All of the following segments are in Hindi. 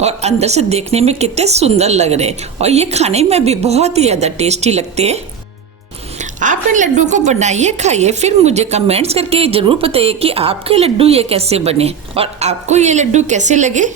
और अंदर से देखने में कितने सुंदर लग रहे हैं और ये खाने में भी बहुत ही ज़्यादा टेस्टी लगते हैं। आप इन लड्डू को बनाइए, खाइए, फिर मुझे कमेंट्स करके जरूर बताइए कि आपके लड्डू ये कैसे बने और आपको ये लड्डू कैसे लगे।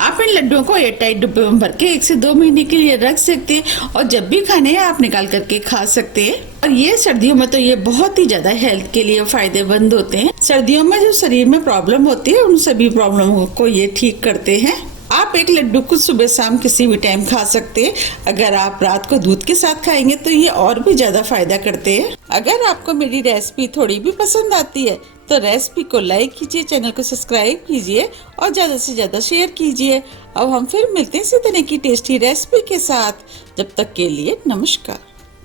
आप इन लड्डुओं को एयरटाइट डिब्बे में भर के 1 से 2 महीने के लिए रख सकते हैं और जब भी खाने हैं आप निकाल करके खा सकते हैं। और ये सर्दियों में तो ये बहुत ही ज्यादा हेल्थ के लिए फायदेमंद होते हैं। सर्दियों में जो शरीर में प्रॉब्लम होती है उन सभी प्रॉब्लमों को ये ठीक करते हैं। आप एक लड्डू को सुबह शाम किसी भी टाइम खा सकते हैं। अगर आप रात को दूध के साथ खाएंगे तो ये और भी ज्यादा फायदा करते हैं। अगर आपको मेरी रेसिपी थोड़ी भी पसंद आती है तो रेसिपी को लाइक कीजिए, चैनल को सब्सक्राइब कीजिए और ज्यादा से ज्यादा शेयर कीजिए। अब हम फिर मिलते हैं इसी तरह की टेस्टी रेसिपी के साथ। जब तक के लिए नमस्कार।